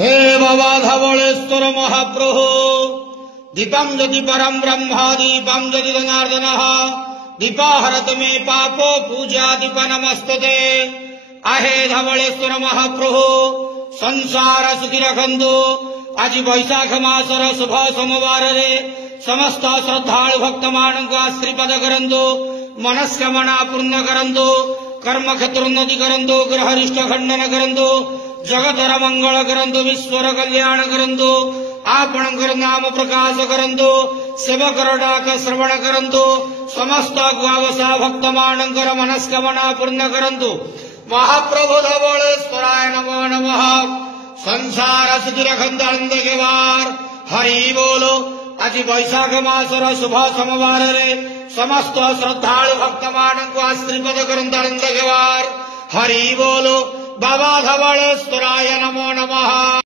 हे बाबा धवळेश्वर महाप्रभो दीपं ज्योति परं ब्रह्म दीपं ज्योति जनार्दन दीपाहरत मे पापो पूजा दीप नमस्तते। आहे धवळेश्वर महाप्रभु संसार सुखी रखंदु। आज बैशाख मासर शुभ सोमवार रे समस्त श्रद्धालु भक्त मानक आश्रीपद करंदु। मनस्कामना पूर्ण करंदु। कर्म क्षेत्र उन्नति करंदु। ग्रहरिष्ट खंडन करंदु। जगतर मंगल करंदु। विश्वर कल्याण करंदु। आपणकर नाम प्रकाश करंदु। सेवकर डाक श्रवण करंदु। समस्त ग्वावसा भक्त मानकर मनस्कामना पूर्ण करंदु। महाप्रभु धवळेश्वराय नमो नमः। संसार सुखी रखंदु आनंद के वार हरि बोलो। आज बैशाख मासर शुभ सोमवार रे समस्त श्रद्धालु भक्त मानक आश्रीपद करंदु आनंद के वार हरि बोलो। बाबा धवळेश्वराय नमो नमः।